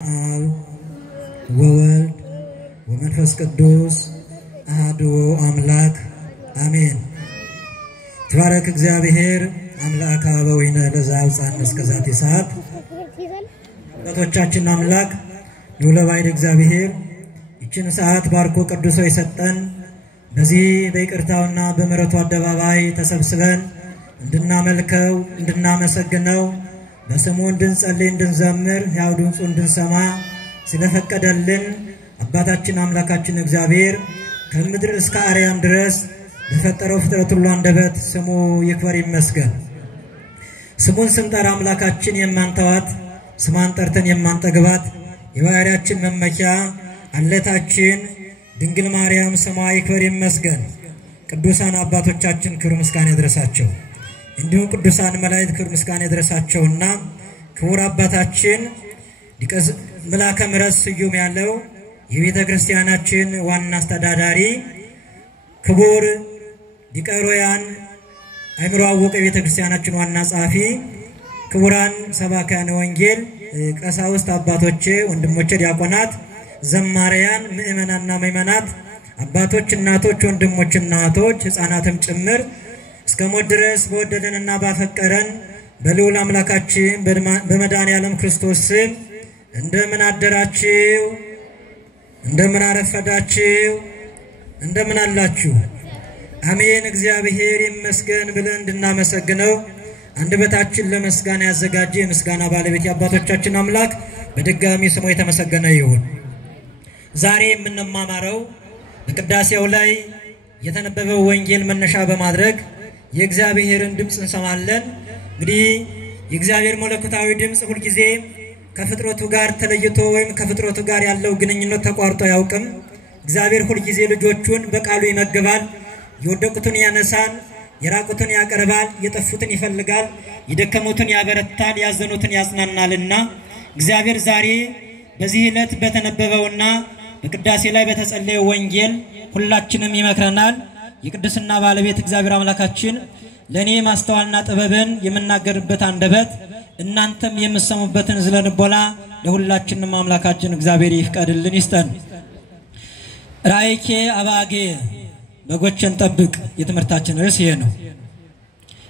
አብ ወወልድ ወመንፈስ ቅዱስ አሐዱ አምላክ አሜን። ተባረክ እግዚአብሔር አምላከ አበዊነ ለዘአብጽሐነ እስከዛቲ ሰዓት። አባቶቻችን አምላክ ልዑለ ባሕርይ እግዚአብሔር ይችን ሰዓት ባርኮ ቅዱሶ የሰጠን በዚህ በይቅርታውና በምሕረቱ አደባባይ ተሰብስበን እንድናመልከው እንድናመሰግነው በስሙ እንድንጸልይ እንድንዘምር ያው ድምፁን እንድንሰማ ስለፈቀደልን አባታችን አምላካችን እግዚአብሔር ከምድር እስከ አርያም ድረስ በፈጠረው ፍጥረት ሁሉ አንደበት ስሙ ይክበር ይመስገን። ስሙን ስንጠራ አምላካችን የማንተዋት ስሟን ጠርተን የማንጠግባት የባሕርያችን መመኪያ አለታችን ድንግል ማርያም ስሟ ይክበር ይመስገን። ቅዱሳን አባቶቻችን ክብር ምስጋና ይድረሳቸው። እንዲሁ ቅዱሳን መላእክት ክብር ምስጋና ይድረሳቸውና ክቡር አባታችን ሊቀ መላከ ምሕረት ስዩም ያለው የቤተ ክርስቲያናችን ዋና አስተዳዳሪ ክቡር ሊቀ ሮያን አእምሮ አወቀ የቤተ ክርስቲያናችን ዋና ጸሐፊ ክቡራን ሰባክያነ ወንጌል ቀሳውስት አባቶቼ ወንድሞቼ ዲያቆናት ዘማሪያን ምእመናንና ምእመናት አባቶች እናቶች ወንድሞችና እህቶች ሕፃናትም ጭምር እስከ ሞት ድረስ በወደደንና ባፈቀረን በልዑል አምላካችን በመድኃኔዓለም ክርስቶስ ስም እንደምን አደራችሁ? እንደምን አረፈዳችሁ? እንደምን አላችሁ? አሜን። እግዚአብሔር ይመስገን ብለን እንድናመሰግነው አንደበታችን ለምስጋና ያዘጋጀ የምስጋና ባለቤት የአባቶቻችን አምላክ በድጋሚ ስሙ የተመሰገነ ይሁን። ዛሬ የምንማማረው በቅዳሴው ላይ የተነበበው ወንጌል መነሻ በማድረግ የእግዚአብሔርን ድምጽ እንሰማለን። እንግዲህ የእግዚአብሔር መለኮታዊ ድምጽ ሁሉ ጊዜ ከፍጥረቱ ጋር ተለይቶ ወይም ከፍጥረቱ ጋር ያለው ግንኙነት ተቋርጦ ያውቅም። እግዚአብሔር ሁሉ ጊዜ ልጆቹን በቃሉ ይመግባል፣ የወደቁትን ያነሳል፣ የራቁትን ያቀርባል፣ የጠፉትን ይፈልጋል፣ የደከሙትን ያበረታል፣ ያዘኑትን ያጽናናልና እግዚአብሔር ዛሬ በዚህ ዕለት በተነበበውና በቅዳሴ ላይ በተጸለየው ወንጌል ሁላችንም ይመክረናል። የቅድስና ባለቤት እግዚአብሔር አምላካችን ለኔ ማስተዋልና ጥበብን የምናገርበት አንደበት እናንተም የምሰሙበትን ዝለንቦላ ለሁላችንም አምላካችን እግዚአብሔር ይፍቀድልን ይስጠን። ራእይኬ አባጌ በጎችን ጠብቅ የትምህርታችን ርዕስ ይሄ ነው።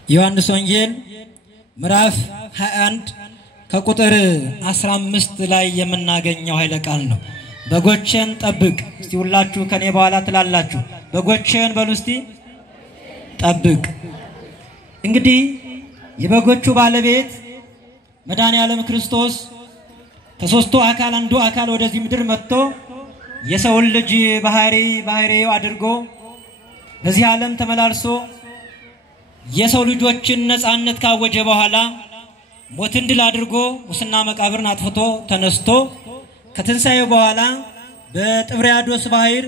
ዮሐንስ ወንጌል ምዕራፍ 21 ከቁጥር 15 ላይ የምናገኘው ኃይለ ቃል ነው። በጎችን ጠብቅ። እስቲ ሁላችሁ ከኔ በኋላ ትላላችሁ በጎችን በሉ እስቲ ጠብቅ። እንግዲህ የበጎቹ ባለቤት መድኃኔዓለም ክርስቶስ ከሶስቱ አካል አንዱ አካል ወደዚህ ምድር መጥቶ የሰውን ልጅ ባህሪው አድርጎ በዚህ ዓለም ተመላልሶ የሰው ልጆችን ነፃነት ካወጀ በኋላ ሞትን ድል አድርጎ ሙስና መቃብርን አጥፍቶ ተነስቶ ከትንሳኤው በኋላ በጥብርያዶስ ባህር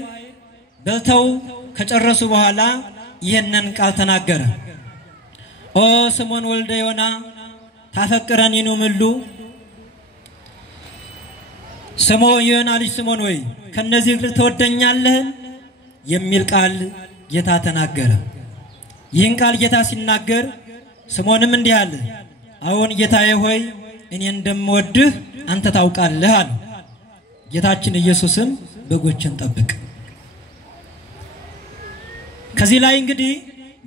በልተው ከጨረሱ በኋላ ይሄንን ቃል ተናገረ። ኦ ስምዖን ወልደ ዮና ታፈቅረን ይኑምሉ ስምዖን ዮና ልጅ ስምዖን ወይ ከነዚህ ተወደኛለህ የሚል ቃል ጌታ ተናገረ። ይህን ቃል ጌታ ሲናገር ስምዖንም እንዲህ አለ፣ አዎን ጌታዬ ሆይ እኔ እንደምወድህ አንተ ታውቃለህ አለ። ጌታችን ኢየሱስም በጎችን ጠብቅ። ከዚህ ላይ እንግዲህ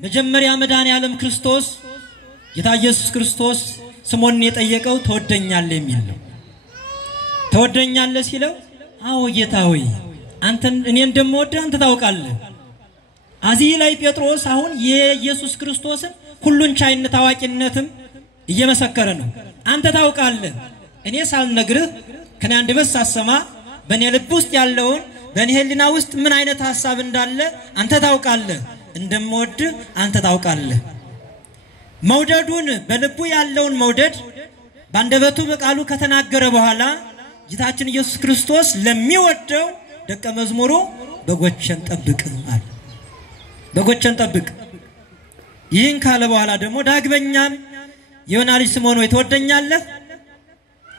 መጀመሪያ መድኃኔዓለም ክርስቶስ ጌታ ኢየሱስ ክርስቶስ ስምዖንን የጠየቀው ተወደኛለህ የሚል ነው። ተወደኛለህ ሲለው አዎ ጌታ ሆይ አንተን እኔ እንደምወድህ አንተ ታውቃለህ። እዚህ ላይ ጴጥሮስ አሁን የኢየሱስ ክርስቶስን ሁሉን ቻይነት አዋቂነትም እየመሰከረ ነው። አንተ ታውቃለህ፣ እኔ ሳልነግርህ ከኔ አንደበት ሳሰማ በኔ ልብ ውስጥ ያለውን በኔ ህሊና ውስጥ ምን አይነት ሐሳብ እንዳለ አንተ ታውቃለህ፣ እንደምወድህ አንተ ታውቃለህ። መውደዱን በልቡ ያለውን መውደድ ባንደበቱ በቃሉ ከተናገረ በኋላ ጌታችን ኢየሱስ ክርስቶስ ለሚወደው ደቀ መዝሙሩ በጎችን ጠብቅ አለ። በጎችን ጠብቅ። ይህን ካለ በኋላ ደግሞ ዳግመኛም ዮና ልጅ ስምዖን ወይ ትወደኛለህ?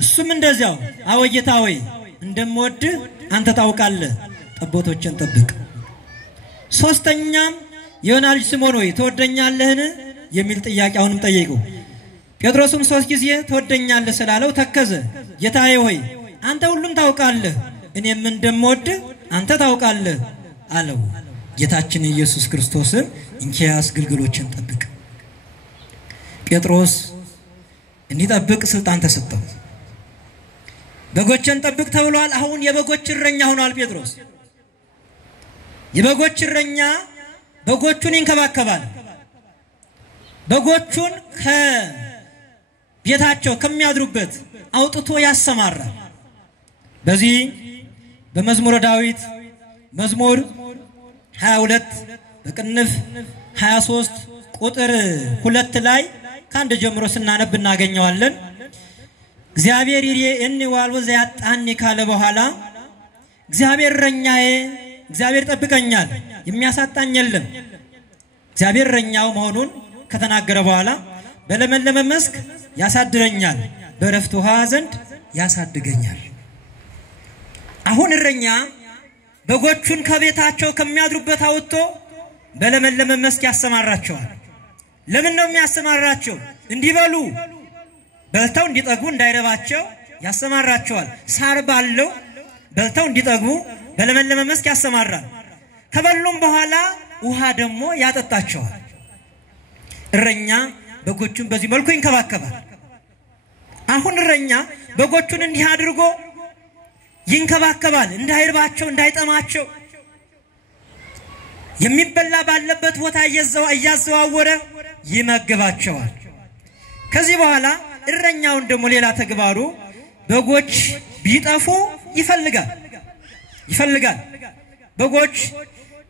እሱም እንደዚያው አዎ ጌታ ሆይ እንደምወድህ አንተ ታውቃለህ፣ ጠቦቶችን ጠብቅ። ሶስተኛም ዮና ልጅ ስምዖን ወይ ትወደኛለህን የሚል ጥያቄ አሁንም ጠየቀው። ጴጥሮስም 3 ጊዜ ትወደኛለህ ስላለው ተከዘ። ጌታዬ ሆይ አንተ ሁሉን ታውቃለህ እኔም እንደምወድ አንተ ታውቃለህ አለው ጌታችን ኢየሱስ ክርስቶስን እንኪያስ ግልገሎችን ጠብቅ ጴጥሮስ እንዲጠብቅ ስልጣን ተሰጠው በጎችን ጠብቅ ተብሏል አሁን የበጎች እረኛ ሆኗል ጴጥሮስ የበጎች እረኛ በጎቹን ይንከባከባል በጎቹን ከቤታቸው ከሚያድሩበት አውጥቶ ያሰማራል በዚህ በመዝሙረ ዳዊት መዝሙር 22 በቅንፍ 23 ቁጥር 2 ላይ ካንደ ጀምሮ ስናነብ እናገኘዋለን እግዚአብሔር ይሬእኒ ዋልቦ ዘያጣኒ ካለ በኋላ እግዚአብሔር እረኛዬ እግዚአብሔር ጠብቀኛል የሚያሳጣኝ የለም እግዚአብሔር እረኛው መሆኑን ከተናገረ በኋላ በለመለመ መስክ ያሳድረኛል በረፍት ውሃ ዘንድ ያሳድገኛል አሁን እረኛ በጎቹን ከቤታቸው ከሚያድሩበት አውጥቶ በለመለመ መስክ ያሰማራቸዋል ለምን ነው የሚያሰማራቸው እንዲበሉ በልተው እንዲጠግቡ እንዳይረባቸው ያሰማራቸዋል ሳር ባለው በልተው እንዲጠግቡ በለመለመ መስክ ያሰማራል ከበሉም በኋላ ውሃ ደግሞ ያጠጣቸዋል እረኛ በጎቹን በዚህ መልኩ ይንከባከባል አሁን እረኛ በጎቹን እንዲህ አድርጎ ይንከባከባል እንዳይርባቸው እንዳይጠማቸው የሚበላ ባለበት ቦታ እያዘዋወረ ይመግባቸዋል ከዚህ በኋላ እረኛውን ደግሞ ሌላ ተግባሩ በጎች ቢጠፉ ይፈልጋል በጎች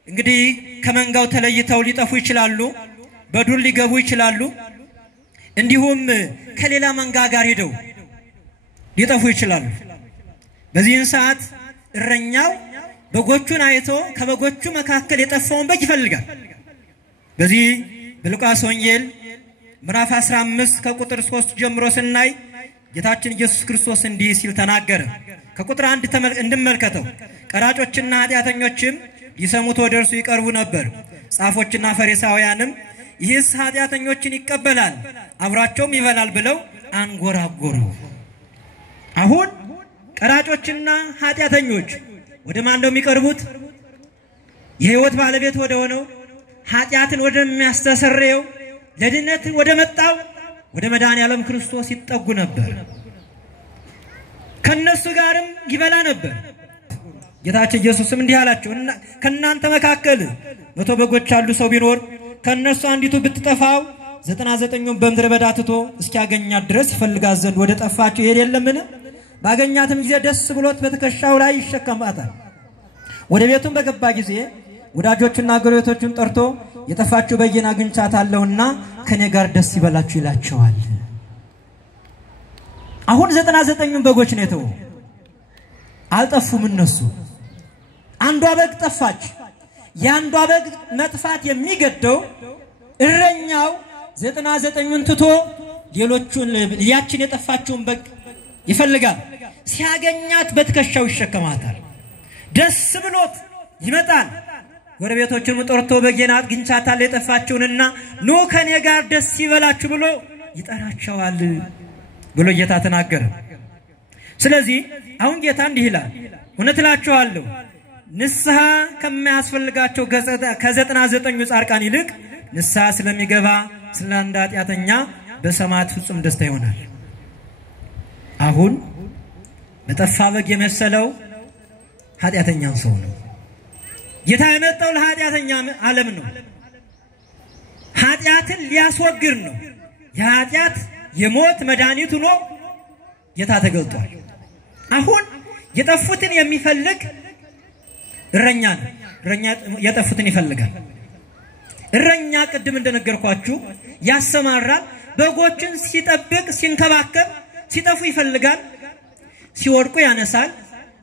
እንግዲህ ከመንጋው ተለይተው ሊጠፉ ይችላሉ በዱር ሊገቡ ይችላሉ እንዲሁም ከሌላ መንጋ ጋር ሄደው ሊጠፉ ይችላሉ በዚህን ሰዓት እረኛው በጎቹን አይቶ ከበጎቹ መካከል የጠፋውን በግ ይፈልጋል በዚህ በሉቃስ ወንጌል ምዕራፍ 15 ከቁጥር 3 ጀምሮ ስናይ ጌታችን ኢየሱስ ክርስቶስ እንዲህ ሲል ተናገረ ከቁጥር 1 እንድመልከተው ቀራጮችና ኃጢያተኞችም ይሰሙት ወደ እርሱ ይቀርቡ ነበር ጻፎችና ፈሪሳውያንም ይህስ ኃጢያተኞችን ይቀበላል አብራቸውም ይበላል ብለው አንጎራጎሩ አሁን ቀራጮችና ኃጢያተኞች ወደ ማን ነው የሚቀርቡት የሕይወት ባለቤት ወደ ሆነው ኃጢያትን ወደሚያስተሰርየው ለድነት ወደ መጣው ወደ መድኃኔዓለም ክርስቶስ ይጠጉ ነበር ከነሱ ጋርም ይበላ ነበር ጌታችን ኢየሱስም እንዲህ አላቸው ከናንተ መካከል 100 በጎች ያሉ ሰው ቢኖር ከነሱ አንዲቱ ብትጠፋው 99ን በምድረ በዳ ትቶ እስኪያገኛት ድረስ ይፈልጋት ዘንድ ወደ ጠፋችው ይሄድ የለምን ባገኛትም ጊዜ ደስ ብሎት በትከሻው ላይ ይሸከማታል ወደ ቤቱም በገባ ጊዜ ወዳጆቹና ጎረቤቶቹን ጠርቶ የጠፋችው በየና አግኝቻታለሁና ከኔ ጋር ደስ ይበላችሁ ይላቸዋል አሁን 99ን በጎች ነው የተው አልጠፉም እነሱ አንዷ በግ ጠፋች ያንዷ በግ መጥፋት የሚገደው እረኛው 99ን ትቶ ሌሎቹን ያችን የጠፋችውን በግ ይፈልጋል ሲያገኛት በትከሻው ይሸከማታል ደስ ብሎት ይመጣል ጎረቤቶቹን ጠርቶ በጌና አግኝቻታለሁ የጠፋችውንና ኑ ከኔ ጋር ደስ ይበላችሁ ብሎ ይጠራቸዋል ብሎ ጌታ ተናገረ ስለዚህ አሁን ጌታ እንዲህ ይላል እውነት እላችኋለሁ ንስሐ ከማያስፈልጋቸው ከ99 ጻድቃን ይልቅ ንስሐ ስለሚገባ ስለ አንድ ኃጢያተኛ በሰማያት ፍጹም ደስታ ይሆናል አሁን በጠፋ በግ የመሰለው ኃጢያተኛው ሰው ነው ጌታ የመጣው ለኃጢያተኛ ዓለም ነው ኃጢያትን ሊያስወግድ ነው የኃጢያት የሞት መድኃኒት ሆኖ ጌታ ተገልጧል አሁን የጠፉትን የሚፈልግ እረኛ ነው እረኛ የጠፉትን ይፈልጋል እረኛ ቅድም እንደነገርኳችሁ ያሰማራል በጎችን ሲጠብቅ ሲንከባከብ ሲጠፉ ይፈልጋል ሲወድቁ ያነሳል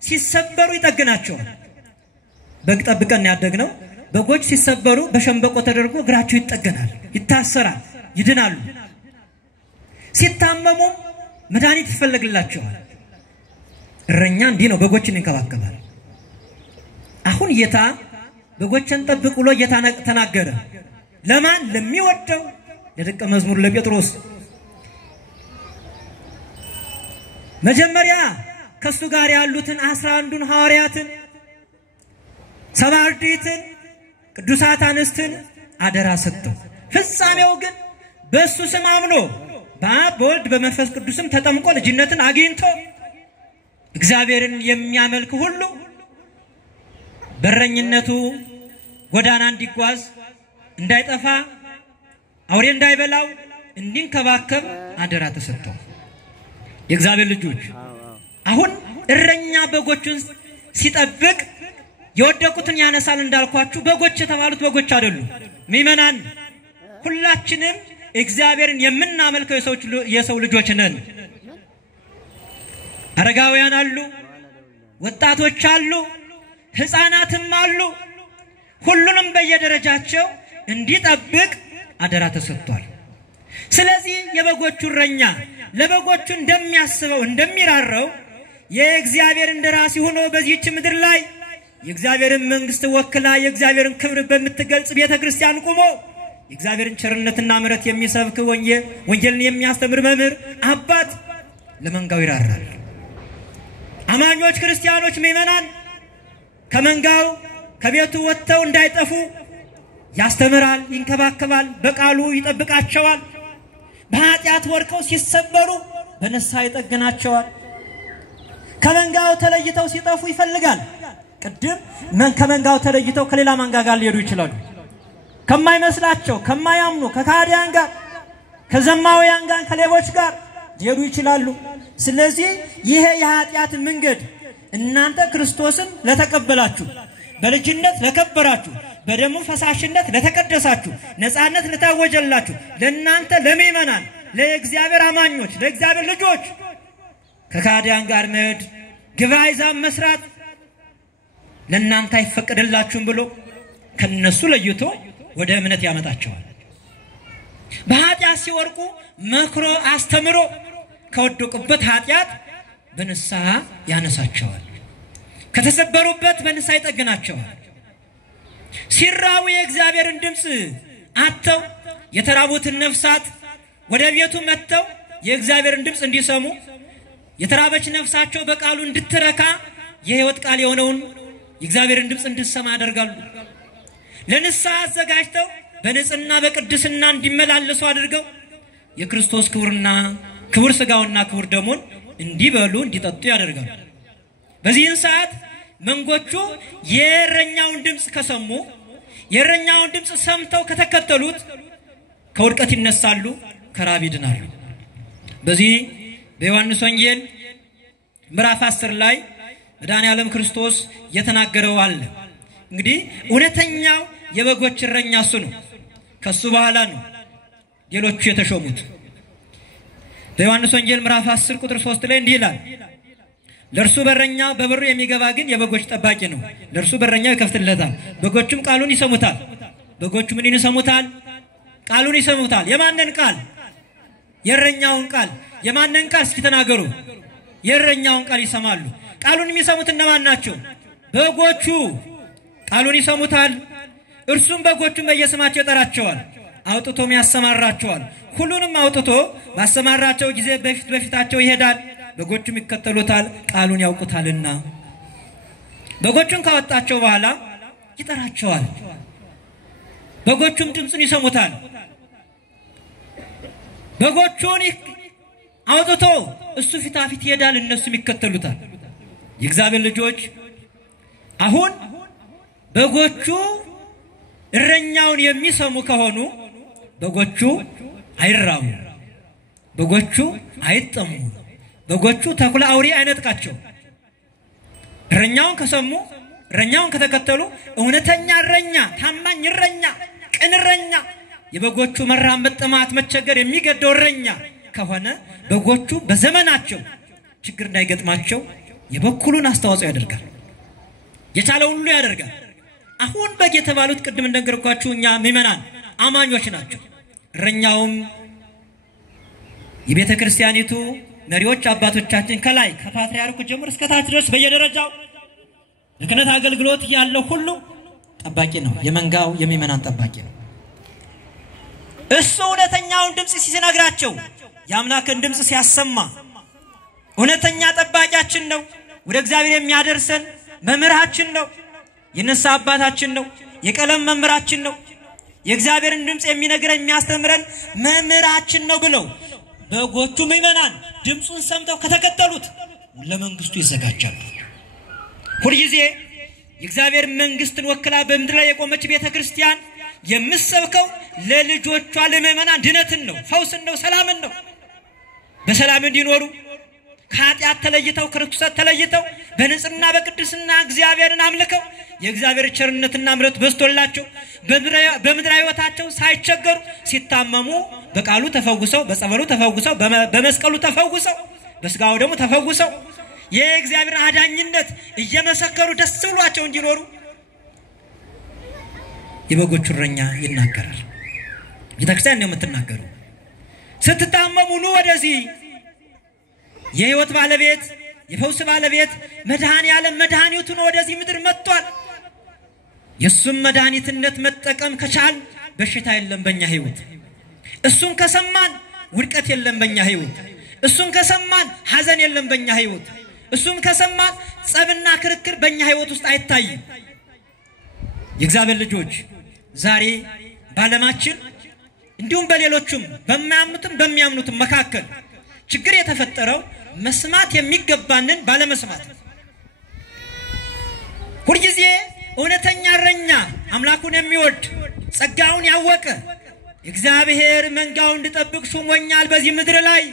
ሲሰበሩ ይጠግናቸዋል በግ ጠብቀን ያደግነው በጎች ሲሰበሩ በሸንበቆ ተደርጎ እግራቸው ይጠገናል ይታሰራል ይድናሉ ሲታመሙ መድኃኒት ይፈልግላቸዋል እረኛ እንዲህ ነው በጎችን ይንከባከባል አሁን ጌታ በጎችን ጠብቅ ብሎ ጌታ ተናገረ ለማን ለሚወደው ለደቀ መዝሙር ለጴጥሮስ መጀመሪያ ከሱ ጋር ያሉትን 11ዱን ሐዋርያትን 70 ቅዱሳት አንስትን አደራ ሰጠው። ፍጻሜው ግን በሱ ስም አምኖ በአብ በወልድ በመንፈስ ቅዱስም ተጠምቆ ልጅነትን አግኝቶ እግዚአብሔርን የሚያመልክ ሁሉ በረኝነቱ ጎዳና እንዲጓዝ እንዳይጠፋ አውሬ እንዳይበላው እንዲንከባከብ አደራ ተሰጠው። የእግዚአብሔር ልጆች አሁን እረኛ በጎቹን ሲጠብቅ የወደቁትን ያነሳል እንዳልኳችሁ በጎች የተባሉት በጎች አይደሉም። ምእመናን ሁላችንም እግዚአብሔርን የምናመልከው የሰው ልጆች ነን። አረጋውያን አሉ፣ ወጣቶች አሉ፣ ሕፃናትም አሉ። ሁሉንም በየደረጃቸው እንዲጠብቅ አደራ ተሰጥቷል። ስለዚህ የበጎቹ እረኛ ለበጎቹ እንደሚያስበው እንደሚራራው የእግዚአብሔር እንደራሲ ሆኖ በዚህች ምድር ላይ የእግዚአብሔርን መንግስት ወክላ የእግዚአብሔርን ክብር በመትገልጽ ቤተክርስቲያን ቆሞ የእግዚአብሔርን ቸርነትና ምሕረት የሚሰብክ ወንጌልን የሚያስተምር መምህር አባት ለመንጋው ይራራል። አማኞች ክርስቲያኖች ምእመናን ከመንጋው ከቤቱ ወጥተው እንዳይጠፉ ያስተምራል፣ ይንከባከባል፣ በቃሉ ይጠብቃቸዋል። በኃጢአት ወድቀው ሲሰበሩ በንስሐ ይጠግናቸዋል። ከመንጋው ተለይተው ሲጠፉ ይፈልጋል። ቅድም ከመንጋው ተለይተው ከሌላ መንጋ ጋር ሊሄዱ ይችላሉ። ከማይመስላቸው ከማያምኑ ከካዲያን ጋር ከዘማውያን ጋር ከሌቦች ጋር ሊሄዱ ይችላሉ። ስለዚህ ይሄ የኃጢአት መንገድ እናንተ ክርስቶስን ለተቀበላችሁ በልጅነት ለከበራችሁ በደሙ ፈሳሽነት ለተቀደሳችሁ ነፃነት ለታወጀላችሁ ለእናንተ ለምእመናን ለእግዚአብሔር አማኞች ለእግዚአብሔር ልጆች ከካዲያን ጋር መሄድ ግብረ ዛም መስራት ለእናንተ አይፈቀድላችሁም ብሎ ከነሱ ለይቶ ወደ እምነት ያመጣቸዋል። በኃጢአት ሲወርቁ መክሮ አስተምሮ ከወደቁበት ኃጢአት በንስሐ ያነሳቸዋል። ከተሰበሩበት በንስሐ ይጠግናቸዋል። ሲራቡ የእግዚአብሔርን ድምጽ አጥተው የተራቡትን ነፍሳት ወደ ቤቱ መጥተው የእግዚአብሔርን ድምጽ እንዲሰሙ የተራበች ነፍሳቸው በቃሉ እንድትረካ የሕይወት ቃል የሆነውን የእግዚአብሔርን ድምጽ እንድትሰማ ያደርጋሉ። ለንስሐ አዘጋጅተው በንጽህና በቅድስና እንዲመላለሱ አድርገው የክርስቶስ ክቡር ሥጋውና ክቡር ደሙን እንዲበሉ እንዲጠጡ ያደርጋሉ። በዚህን ሰዓት መንጎቹ የእረኛውን ድምጽ ከሰሙ የእረኛውን ድምጽ ሰምተው ከተከተሉት ከውድቀት ይነሳሉ፣ ከራብ ይድናሉ። በዚህ በዮሐንስ ወንጌል ምዕራፍ 10 ላይ መድኃኔዓለም ክርስቶስ የተናገረው አለ። እንግዲህ እውነተኛው የበጎች እረኛ እሱ ነው። ከሱ በኋላ ነው ሌሎቹ የተሾሙት። በዮሐንስ ወንጌል ምዕራፍ 10 ቁጥር 3 ላይ እንዲህ ይላል፣ ለእርሱ በረኛ በበሩ የሚገባ ግን የበጎች ጠባቂ ነው። ለእርሱ በረኛው ይከፍትለታል፣ በጎቹም ቃሉን ይሰሙታል። በጎቹ ምን ይሰሙታል? ቃሉን ይሰሙታል። የማንን ቃል? የእረኛውን ቃል። የማንን ቃል እስኪ ተናገሩ? የእረኛውን ቃል ይሰማሉ። ቃሉን የሚሰሙት እነማን ናቸው? በጎቹ ቃሉን ይሰሙታል። እርሱም በጎቹን በየስማቸው ይጠራቸዋል፣ አውጥቶም ያሰማራቸዋል። ሁሉንም አውጥቶ ባሰማራቸው ጊዜ በፊታቸው ይሄዳል፣ በጎቹም ይከተሉታል፣ ቃሉን ያውቁታልና። በጎቹን ካወጣቸው በኋላ ይጠራቸዋል፣ በጎቹም ድምጹን ይሰሙታል። በጎቹን አውጥቶ እሱ ፊታፊት ይሄዳል፣ እነሱም ይከተሉታል። የእግዚአብሔር ልጆች አሁን በጎቹ እረኛውን የሚሰሙ ከሆኑ በጎቹ አይራቡ፣ በጎቹ አይጠሙ፣ በጎቹ ተኩላ አውሬ አይነጥቃቸው። እረኛውን ከሰሙ እረኛውን ከተከተሉ እውነተኛ እረኛ፣ ታማኝ እረኛ፣ ቅን እረኛ፣ የበጎቹ መራብ መጠማት መቸገር የሚገደው እረኛ ከሆነ በጎቹ በዘመናቸው ችግር እንዳይገጥማቸው የበኩሉን አስተዋጽኦ ያደርጋል፣ የቻለውን ሁሉ ያደርጋል። አሁን በግ የተባሉት ቅድም እንደነገርኳችሁ እኛ ምእመናን አማኞች ናቸው። እረኛውም የቤተ ክርስቲያኒቱ መሪዎች አባቶቻችን ከላይ ከፓትርያርኩ ጀምሮ እስከ ታች ድረስ በየደረጃው ለክህነት አገልግሎት ያለው ሁሉ ጠባቂ ነው። የመንጋው የምእመናን ጠባቂ ነው። እሱ እውነተኛውን ድምጽ ሲነግራቸው የአምላክን ድምጽ ሲያሰማ እውነተኛ ጠባቂያችን ነው። ወደ እግዚአብሔር የሚያደርሰን መምህራችን ነው። የነሳ አባታችን ነው። የቀለም መምህራችን ነው። የእግዚአብሔርን ድምጽ የሚነግረን የሚያስተምረን መምህራችን ነው ብለው በጎቹ ምእመናን ድምጹን ሰምተው ከተከተሉት ለመንግስቱ ይዘጋጃሉ። ሁልጊዜ የእግዚአብሔር መንግስትን ወክላ በምድር ላይ የቆመች ቤተክርስቲያን የምትሰብከው ለልጆቿ ለምእመናን ድነትን ነው፣ ፈውስን ነው፣ ሰላምን ነው። በሰላም እንዲኖሩ ከኃጢአት ተለይተው ከርኩሰት ተለይተው በንጽህና በቅድስና እግዚአብሔርን አምልከው የእግዚአብሔር ቸርነትና ምሕረት በዝቶላቸው በምድር ሕይወታቸው ሳይቸገሩ ሲታመሙ በቃሉ ተፈውሰው በጸበሉ ተፈውሰው በመስቀሉ ተፈውሰው በስጋው ደግሞ ተፈውሰው የእግዚአብሔር አዳኝነት እየመሰከሩ ደስ ብሏቸው እንዲኖሩ የበጎቹ እረኛ ይናገራል። ቤተክርስቲያን ነው የምትናገረው። ስትታመሙ ኑ ወደዚህ የሕይወት ባለቤት የፈውስ ባለቤት መድኃኔዓለም መድኃኒቱ ነው ወደዚህ ምድር መጥቷል። የሱም መድኃኒትነት መጠቀም ከቻል በሽታ የለም በእኛ ሕይወት። እሱን ከሰማን ውድቀት የለም በእኛ ሕይወት። እሱን ከሰማን ሐዘን የለም በእኛ ሕይወት። እሱን ከሰማን ጸብና ክርክር በእኛ ሕይወት ውስጥ አይታይም። የእግዚአብሔር ልጆች ዛሬ ባለማችን እንዲሁም በሌሎችም በማያምኑትም በሚያምኑትም መካከል ችግር የተፈጠረው መስማት የሚገባንን ባለመስማት። ሁልጊዜ እውነተኛ እረኛ አምላኩን የሚወድ ጸጋውን ያወቀ እግዚአብሔር መንጋውን እንዲጠብቅ ሾሞኛል በዚህ ምድር ላይ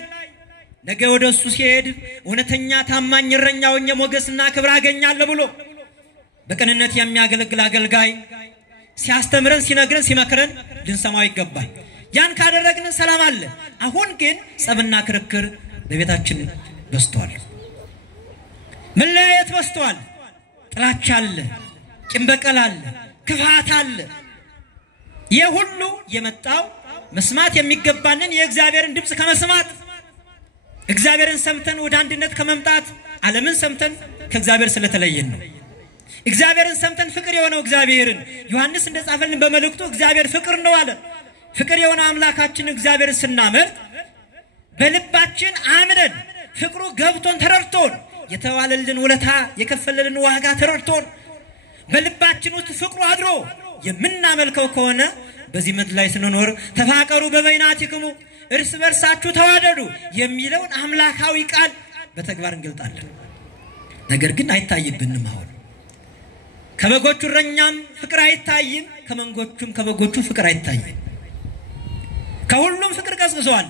ነገ ወደሱ ሲሄድ እውነተኛ ታማኝ እረኛው ሞገስና ክብር አገኛለሁ ብሎ በቅንነት የሚያገለግል አገልጋይ ሲያስተምረን ሲነግረን ሲመክረን ልንሰማው ይገባል። ያን ካደረግን ሰላም አለ። አሁን ግን ጸብና ክርክር በቤታችን በስቷል። መለያየት በስቷል። ጥላቻ አለ፣ ቂም በቀል አለ፣ ክፋት አለ። የሁሉ የመጣው መስማት የሚገባንን የእግዚአብሔርን ድምጽ ከመስማት እግዚአብሔርን ሰምተን ወደ አንድነት ከመምጣት ዓለምን ሰምተን ከእግዚአብሔር ስለተለየን ነው። እግዚአብሔርን ሰምተን ፍቅር የሆነው እግዚአብሔርን ዮሐንስ እንደጻፈልን በመልእክቱ እግዚአብሔር ፍቅር ነው አለ። ፍቅር የሆነ አምላካችን እግዚአብሔር ስናመልክ በልባችን አምነን ፍቅሩ ገብቶን ተረድቶን የተዋለልን ውለታ የከፈለልን ዋጋ ተረድቶን በልባችን ውስጥ ፍቅሩ አድሮ የምናመልከው ከሆነ በዚህ ምድር ላይ ስንኖር ተፋቀሩ በበይናቲክሙ እርስ በርሳችሁ ተዋደዱ የሚለውን አምላካዊ ቃል በተግባር እንገልጣለን። ነገር ግን አይታይብንም። አሁን ከበጎቹ እረኛም ፍቅር አይታይም፣ ከመንጎቹም ከበጎቹ ፍቅር አይታይም። ከሁሉም ፍቅር ቀዝቅዟል።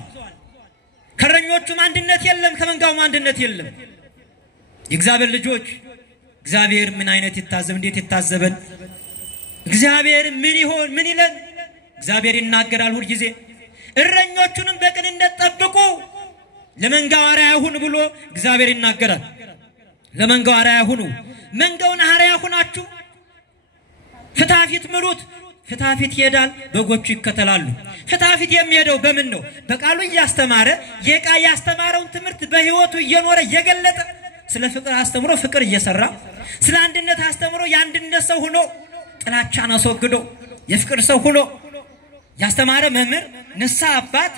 ከእረኞቹም አንድነት የለም፣ ከመንጋውም አንድነት የለም። የእግዚአብሔር ልጆች እግዚአብሔር ምን አይነት ይታዘብ እንዴት ይታዘበን? እግዚአብሔር ምን ይሆን ምን ይለን? እግዚአብሔር ይናገራል ሁሉ ጊዜ እረኞቹንም በቅንነት ጠብቁ ለመንጋው አርአያ ሁኑ ብሎ እግዚአብሔር ይናገራል። ለመንጋው አርአያ ሁኑ። መንጋውን አርአያ ሁናችሁ ፍታፊት ምሩት። ፍታፊት ይሄዳል፣ በጎቹ ይከተላሉ። ፍታፊት የሚሄደው በምን ነው? በቃሉ እያስተማረ የቃል ያስተማረውን ትምህርት በህይወቱ እየኖረ እየገለጠ ስለ ፍቅር አስተምሮ ፍቅር እየሰራ ስለ አንድነት አስተምሮ የአንድነት ሰው ሆኖ ጥላቻን አስወግዶ የፍቅር ሰው ሆኖ ያስተማረ መምህር ንስሐ አባት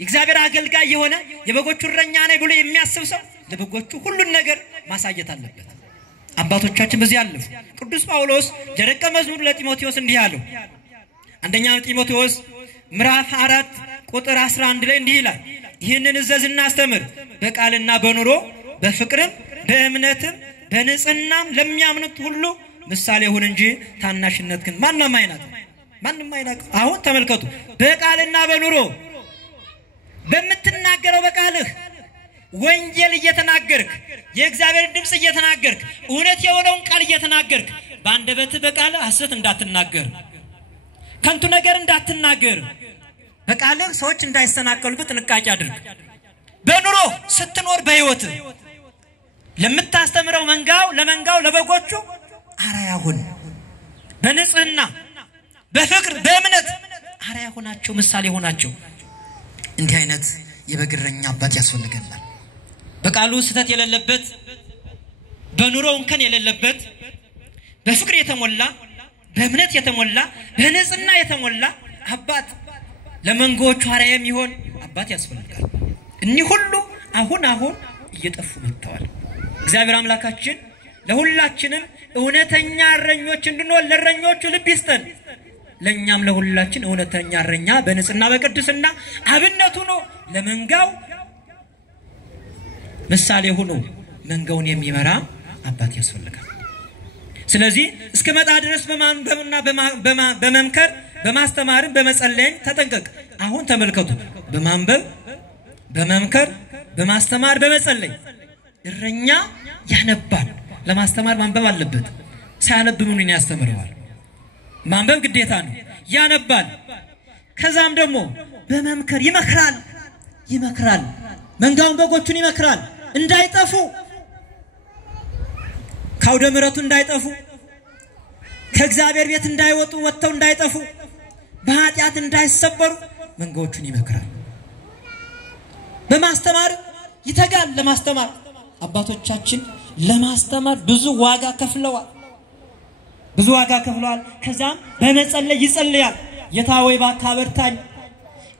የእግዚአብሔር አገልጋይ የሆነ የበጎቹ እረኛ ነኝ ብሎ የሚያስብ ሰው ለበጎቹ ሁሉን ነገር ማሳየት አለበት። አባቶቻችን በዚህ አለፉ። ቅዱስ ጳውሎስ ደቀ መዝሙር ለጢሞቴዎስ እንዲህ አለው። አንደኛ ጢሞቴዎስ ምዕራፍ 4 ቁጥር 11 ላይ እንዲህ ይላል፣ ይህንን እዘዝና አስተምር በቃልና በኑሮ በፍቅርም በእምነትም በንጽህናም ለሚያምኑት ሁሉ ምሳሌ ሁን እንጂ ታናሽነት ግን ማንም አይናቅ። አሁን ተመልከቱ፣ በቃልና በኑሮ በመትናገረው በቃልህ ወንጌል እየተናገርክ የእግዚአብሔር ድምጽ እየተናገርክ እውነት የሆነውን ቃል እየተናገርክ በአንደበት በቃል ሐሰት እንዳትናገር ከንቱ ነገር እንዳትናገር በቃልህ ሰዎች እንዳይሰናከሉበት ጥንቃቄ አድርግ። በኑሮ ስትኖር በህይወት ለምታስተምረው ለመንጋው ለበጎቹ አርአያ ሁን። በንጽህና በፍቅር በእምነት አርአያ ሆናቸው ምሳሌ ሆናቸው። እንዲህ አይነት የበግረኛ አባት ያስፈልገናል። በቃሉ ስተት የሌለበት በኑሮው እንከን የሌለበት በፍቅር የተሞላ በእምነት የተሞላ በንጽህና የተሞላ አባት ለመንጎቹ አርአያ የሚሆን አባት ያስፈልጋል። እኒ ሁሉ አሁን እየጠፉ መጥተዋል። እግዚአብሔር አምላካችን ለሁላችንም እውነተኛ እረኞች እንድንሆን ለእረኞቹ ልብ ይስጠን። ለኛም ለሁላችን እውነተኛ እረኛ በንጽህና በቅድስና አብነት ሆኖ ለመንጋው ምሳሌ ሆኖ መንጋውን የሚመራ አባት ያስፈልጋል። ስለዚህ እስከመጣ ድረስ በማንበብና በመምከር በማስተማር በመጸለይ ተጠንቀቅ። አሁን ተመልከቱ፣ በማንበብ በመምከር በማስተማር በመጸለይ እረኛ ያነባል። ለማስተማር ማንበብ አለበት። ሳያነብ ምኑን ያስተምረዋል? ማንበብ ግዴታ ነው። ያነባል። ከዛም ደግሞ በመምከር ይመክራል። መንጋውን በጎቹን ይመክራል እንዳይጠፉ፣ ካውደ ምሕረቱ እንዳይጠፉ፣ ከእግዚአብሔር ቤት እንዳይወጡ ወጥተው እንዳይጠፉ፣ በኃጢአት እንዳይሰበሩ መንጋዎቹን ይመክራል። በማስተማር ይተጋል። ለማስተማር አባቶቻችን ለማስተማር ብዙ ዋጋ ከፍለዋል። ከዛም በመጸለይ ይጸልያል። ጌታ ሆይ እባክህ አበርታኝ፣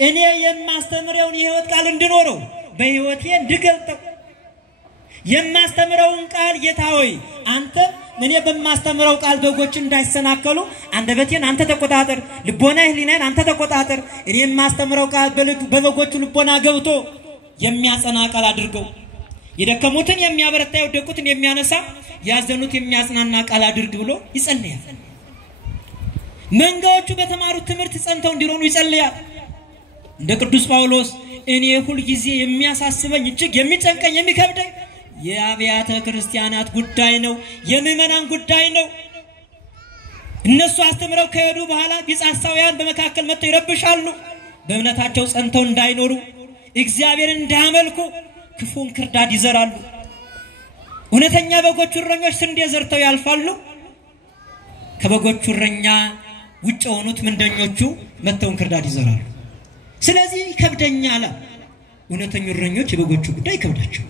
እኔ የማስተምረውን የሕይወት ቃል እንድኖረው በሕይወቴ እንድገልጠው የማስተምረውን ቃል ጌታ ሆይ አንተ እኔ በማስተምረው ቃል በጎች እንዳይሰናከሉ አንደበቴን አንተ ተቆጣጠር፣ ልቦና ህሊናን አንተ ተቆጣጠር። እኔ የማስተምረው ቃል በበጎቹ ልቦና ገብቶ የሚያጸና ቃል አድርገው፣ የደከሙትን የሚያበረታ የወደቁትን የሚያነሳ ያዘኑት የሚያጽናና ቃል አድርግ ብሎ ይጸልያል። መንጋዎቹ በተማሩት ትምህርት ጸንተው እንዲሮኑ ይጸልያል። እንደ ቅዱስ ጳውሎስ እኔ ሁሉ ጊዜ የሚያሳስበኝ እጅግ የሚጨንቀኝ የሚከብደኝ የአብያተ ክርስቲያናት ጉዳይ ነው፣ የምእመናን ጉዳይ ነው። እነሱ አስተምረው ከሄዱ በኋላ ቢጻሳውያን በመካከል መጥተው ይረብሻሉ። በእምነታቸው ጸንተው እንዳይኖሩ እግዚአብሔርን እንዳያመልኩ ክፉን ክርዳድ ይዘራሉ። እውነተኛ በጎቹ እረኞች ስንዴ ዘርተው ያልፋሉ። ከበጎቹ እረኛ ውጭ የሆኑት ምንደኞቹ መጥተው ክርዳድ ይዘራሉ። ስለዚህ ይከብደኛል። እውነተኛ እረኞች የበጎቹ ጉዳይ ይከብዳቸው።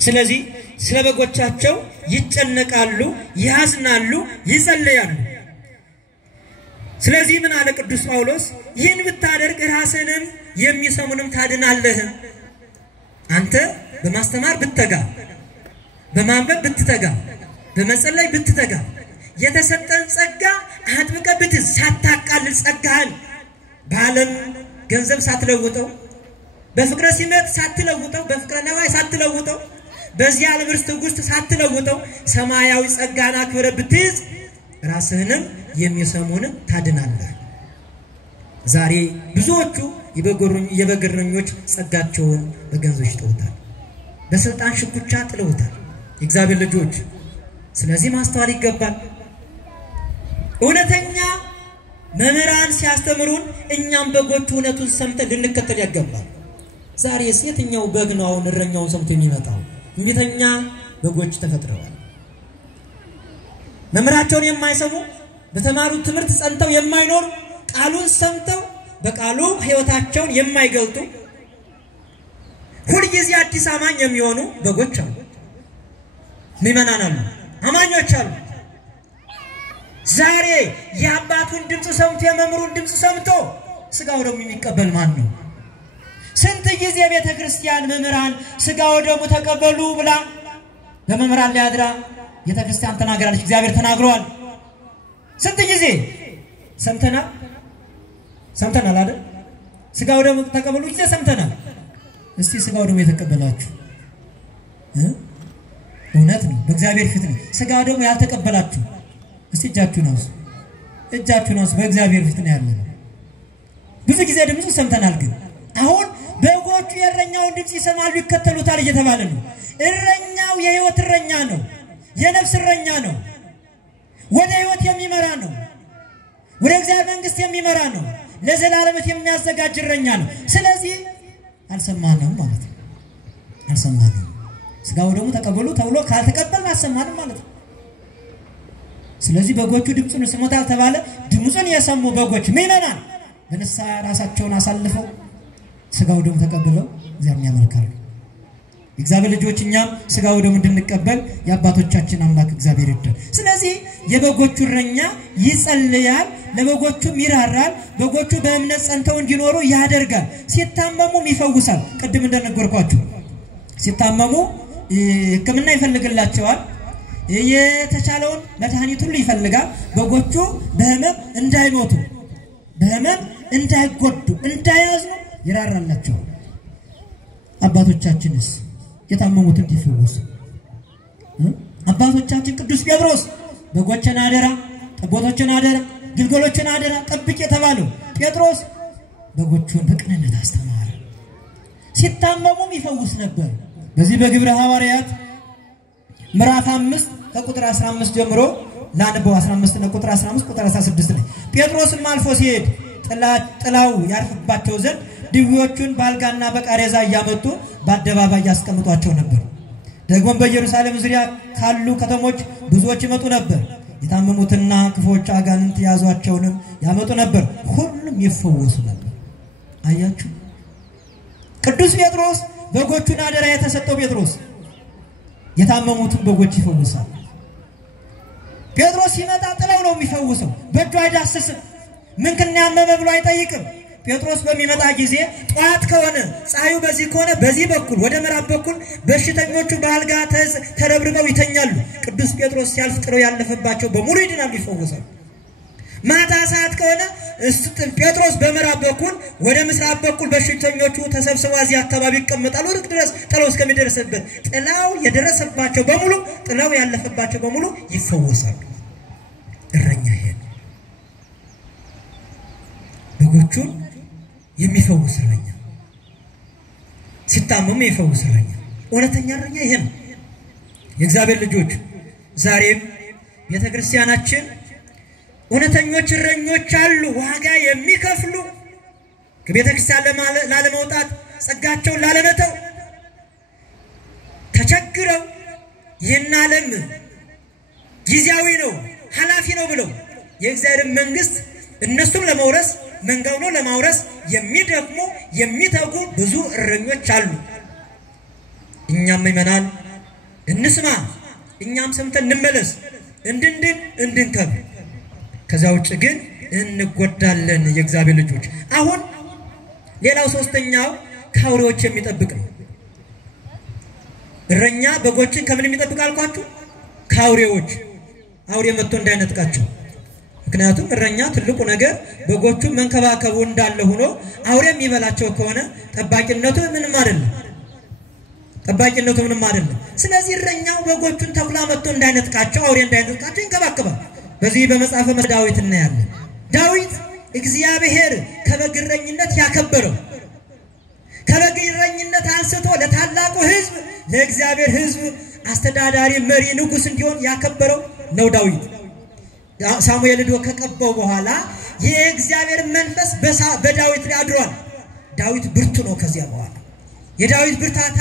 ስለዚህ ስለ በጎቻቸው ይጨነቃሉ፣ ያዝናሉ፣ ይጸልያሉ። ስለዚህ ምን አለ ቅዱስ ጳውሎስ? ይህን ብታደርግ ራስህንም የሚሰሙንም ታድናለህ። አንተ በማስተማር ብትተጋ፣ በማንበብ ብትተጋ፣ በመጸለይ ብትተጋ፣ የተሰጠን ጸጋ አጥብቀህ ብትይዝ፣ ሳታቃልል ጸጋህን በዓለም ገንዘብ ሳትለውጠው፣ በፍቅረ ሲመት ሳትለውጠው፣ በፍቅረ ነዋይ ሳትለውጠው፣ በዚህ ዓለም ርስት ውስጥ ሳትለውጠው ሰማያዊ ጸጋን አክብረህ ብትይዝ ራስህንም የሚሰሙንም ታድናለህ። ዛሬ ብዙዎቹ የበግ እረኞች ጸጋቸውን በገንዘብ ሽጠውታል፣ በስልጣን ሽኩቻ ጥለውታል የእግዚአብሔር ልጆች። ስለዚህ ማስተዋል ይገባል። እውነተኛ መምህራን ሲያስተምሩን እኛም በጎቹ እውነቱን ሰምተን ልንከተል ይገባል። ዛሬ የትኛው በግ ነው አሁን እረኛውን ሰምቶ የሚመጣው? እምቢተኛ በጎች ተፈጥረዋል። መምህራቸውን የማይሰሙ በተማሩት ትምህርት ጸንተው የማይኖሩ ቃሉን ሰምተው በቃሉ ሕይወታቸውን የማይገልጡ ሁሉ ጊዜ አዲስ አማኝ የሚሆኑ በጎች አሉ፣ ምእመናን አሉ፣ አማኞች አሉ። ዛሬ የአባቱን ድምጽ ሰምቶ የመምህሩን ድምጽ ሰምቶ ስጋው ደግሞ የሚቀበል ማን ነው? ስንት ጊዜ ቤተ ክርስቲያን መምህራን ስጋው ደግሞ ተቀበሉ ብላ በመምህራን ላይ አድራ ቤተ ክርስቲያን ተናግራለች። እግዚአብሔር ተናግሯል። ስንት ጊዜ ሰምተናል አይደል? ስጋው ደግሞ ተቀበሉ ጊዜ ሰምተናል። እስቲ ስጋው ደግሞ የተቀበላችሁ እውነት ነው፣ በእግዚአብሔር ፊት ነው። ስጋው ደግሞ ያልተቀበላችሁ እስቲ እጃችሁን አንሱ። በእግዚአብሔር ፊት ነው ያለው። ብዙ ጊዜ ድምፁ ሰምተናል፣ ግን አሁን በጎቹ የእረኛውን ድምጽ ይሰማሉ፣ ይከተሉታል እየተባለ ነው። እረኛው የሕይወት እረኛ ነው፣ የነፍስ እረኛ ነው፣ ወደ ሕይወት የሚመራ ነው፣ ወደ እግዚአብሔር መንግስት የሚመራ ነው፣ ለዘላለም የሚያዘጋጅ እረኛ ነው። ስለዚህ አልሰማንም ማለት ነው። አልሰማንም። ስጋው ደግሞ ተቀበሉ ተብሎ ካልተቀበልን አልሰማንም ማለት ነው። ስለዚህ በጎቹ ድምጹን ሰምተዋል ተባለ። ድምጹን የሰሙ በጎች ምእመናን በንስሐ ራሳቸውን አሳልፈው ስጋው ደግሞ ተቀበለው እግዚአብሔርን ያመልካሉ። እግዚአብሔር ልጆች እኛም ስጋው ደግሞ እንድንቀበል የአባቶቻችን አምላክ እግዚአብሔር ይርዳል። ስለዚህ የበጎቹ እረኛ ይጸልያል፣ ለበጎቹም ይራራል፣ በጎቹ በእምነት ጸንተው እንዲኖሩ ያደርጋል፣ ሲታመሙም ይፈውሳል። ቅድም እንደነገርኳችሁ ሲታመሙ ሕክምና ይፈልግላቸዋል የተቻለውን መድኃኒት ሁሉ ይፈልጋል በጎቹ በህመም እንዳይሞቱ በህመም እንዳይጎዱ እንዳያዝኑ ይራራላቸው አባቶቻችንስ የታመሙት እንዲፈወሱ አባቶቻችን ቅዱስ ጴጥሮስ በጎችን አደራ ጠቦቶችን አደራ ግልገሎችን አደራ ጠብቅ የተባለው ጴጥሮስ በጎቹን በቅንነት አስተማረ ሲታመሙም ይፈውስ ነበር በዚህ በግብረ ሐዋርያት ምዕራፍ 5 ከቁጥር 15 ጀምሮ ላንበው 15 እና ቁጥር 15 ቁጥር 16 ላይ ጴጥሮስም አልፎ ሲሄድ ጥላው ያርፍባቸው ዘንድ ድውዮቹን ባልጋና በቃሬዛ ያመጡ በአደባባይ ያስቀምጧቸው ነበር ደግሞም በኢየሩሳሌም ዙሪያ ካሉ ከተሞች ብዙዎች ይመጡ ነበር የታመሙትና ክፉዎች አጋንንት ያዟቸውንም ያመጡ ነበር ሁሉም ይፈወሱ ነበር አያችሁ ቅዱስ ጴጥሮስ በጎቹን አደራ የተሰጠው ጴጥሮስ የታመሙትን በጎች ይፈውሳል ጴጥሮስ ሲመጣ ጥላው ነው የሚፈውሰው በእጁ አይዳስስም ምንክና ያመመ ብሎ አይጠይቅም ጴጥሮስ በሚመጣ ጊዜ ጧት ከሆነ ፀሐዩ በዚህ ከሆነ በዚህ በኩል ወደ ምዕራብ በኩል በሽተኞቹ በአልጋ ተረብርበው ይተኛሉ ቅዱስ ጴጥሮስ ሲያልፍ ጥለው ያለፈባቸው በሙሉ ይድናሉ ይፈወሳሉ ማታ ሰዓት ከሆነ ጴጥሮስ በምዕራብ በኩል ወደ ምስራቅ በኩል በሽተኞቹ ተሰብስበው እዚህ አካባቢ ይቀመጣሉ ሩቅ ድረስ ጥላው እስከሚደርስበት ጥላው የደረሰባቸው በሙሉ ጥላው ያለፈባቸው በሙሉ ይፈወሳሉ እረኛ ይሄ በጎቹን የሚፈውስ እረኛ ሲታመሙ የሚፈውስ እረኛ እውነተኛ እረኛ ይሄ ነው የእግዚአብሔር ልጆች ዛሬም ቤተክርስቲያናችን እውነተኞች እረኞች አሉ ዋጋ የሚከፍሉ ከቤተክርስቲያን ላለመውጣት ጸጋቸውን ላለመተው ተቸግረው ይህን ዓለም ጊዜያዊ ነው ኃላፊ ነው ብለው የእግዚአብሔር መንግስት እነሱም ለመውረስ መንጋው ነው ለማውረስ የሚደክሙ የሚተጉ ብዙ እረኞች አሉ እኛም ይመናል እንስማ እኛም ሰምተን እንመለስ እንድንከብር ከዛው ውጭ ግን እንጎዳለን የእግዚአብሔር ልጆች አሁን ሌላው ሶስተኛው ካውሬዎች የሚጠብቅ ነው እረኛ በጎችን ከምን የሚጠብቅ አልኳችሁ ካውሬዎች አውሬ መጥቶ እንዳይነጥቃቸው ምክንያቱም እረኛ ትልቁ ነገር በጎቹን መንከባከቡ እንዳለ ሆኖ አውሬ የሚበላቸው ከሆነ ጠባቂነቱ ምንም አይደለም ስለዚህ እረኛው በጎቹን ተኩላ መጥቶ እንዳይነጥቃቸው አውሬ እንዳይነጥቃቸው ይንከባከባል በዚህ በመጽሐፈ ዳዊት እናያለን ዳዊት እግዚአብሔር ከበግረኝነት ያከበረው ከበግረኝነት አንስቶ ለታላቁ ህዝብ ለእግዚአብሔር ህዝብ አስተዳዳሪ መሪ ንጉስ እንዲሆን ያከበረው ነው ዳዊት ሳሙኤል ዶ ከቀባው በኋላ የእግዚአብሔር መንፈስ በዳዊት ላይ አድሯል ዳዊት ብርቱ ነው ከዚያ በኋላ የዳዊት ብርታት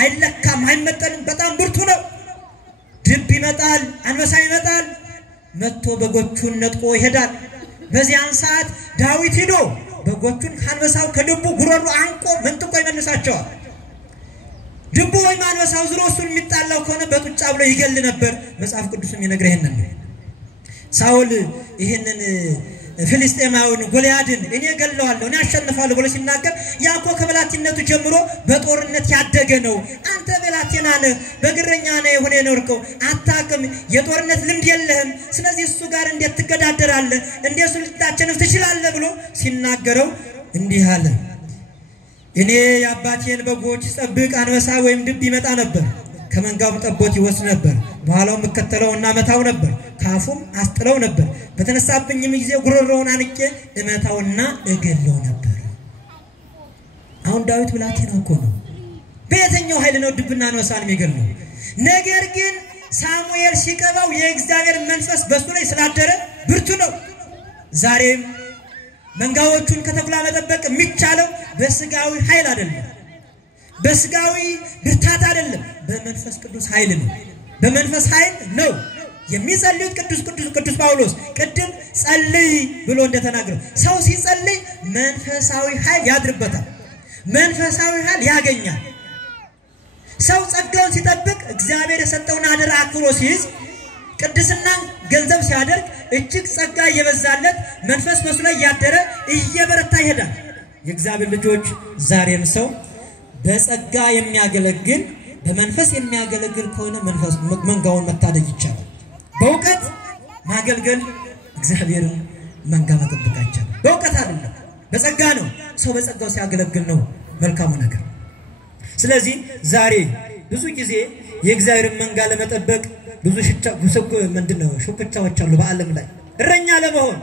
አይለካም አይመጠንም በጣም ብርቱ ነው ድብ ይመጣል አንበሳ ይመጣል መጥቶ በጎቹን ነጥቆ ይሄዳል በዚያን ሰዓት ዳዊት ሄዶ በጎቹን ካንበሳው ከድቡ ጉሮሮ አንቆ መንጥቆ ይመልሳቸዋል ድቡ ወይ አንበሳው ዝሮ እሱን የሚጣላው ከሆነ በጡጫ ብሎ ይገል ነበር መጽሐፍ ቅዱስም ይነግረን ይሄንን ሳውል ይሄንን ፍልስጤማዊውን ጎልያድን እኔ ገለዋለሁ እኔ አሸንፋለሁ ብሎ ሲናገር ያኮ ከበላቲነቱ ጀምሮ በጦርነት ያደገ ነው አንተ በላቲና ነህ በግረኛ ነህ ሆነ ነውርከው አታቅም የጦርነት ልምድ የለህም ስለዚህ እሱ ጋር እንዴት ትገዳደራለህ እንዴት ልታቸንፍ ትችላለህ ብሎ ሲናገረው እንዲህ አለ እኔ የአባቴን በጎች ጠብቅ አንበሳ ወይም ድብ ይመጣ ነበር ከመንጋው ጠቦት ይወስድ ነበር በኋላው መከተለውና መታው ነበር ካፉም አስጥለው ነበር በተነሳብኝም ጊዜ ጉሮሮውን አንቄ እመታውና እገለው ነበር አሁን ዳዊት ብላቴና እኮ ነው በየትኛው ኃይል ነው ድብና አንበሳን የሚገለው ነገር ግን ሳሙኤል ሲቀባው የእግዚአብሔር መንፈስ በሱ ላይ ስላደረ ብርቱ ነው ዛሬም መንጋዎቹን ከተኩላ መጠበቅ የሚቻለው በስጋዊ ኃይል አይደለም በስጋዊ ብርታት አይደለም በመንፈስ ቅዱስ ኃይል ነው በመንፈስ ኃይል ነው የሚጸልዩት ቅዱስ ጳውሎስ ቅድም ጸልይ ብሎ እንደተናገረ ሰው ሲጸልይ መንፈሳዊ ኃይል ያድርበታል መንፈሳዊ ኃይል ያገኛል ሰው ጸጋውን ሲጠብቅ እግዚአብሔር የሰጠውን አደራ አክብሮ ሲይዝ ቅድስና ገንዘብ ሲያደርግ እጅግ ጸጋ እየበዛለት መንፈስ በሱ ላይ ያደረ እየበረታ ይሄዳል የእግዚአብሔር ልጆች ዛሬም ሰው በጸጋ የሚያገለግል በመንፈስ የሚያገለግል ከሆነ መንፈስ መንጋውን መታደግ ይቻላል። በእውቀት ማገልገል እግዚአብሔርን መንጋ መጠበቅ አይቻልም። በእውቀት አይደለም በጸጋ ነው። ሰው በጸጋው ሲያገለግል ነው መልካሙ ነገር። ስለዚህ ዛሬ ብዙ ጊዜ የእግዚአብሔርን መንጋ ለመጠበቅ ብዙ ሹክቻዎች አሉ በዓለም ላይ እረኛ ለመሆን።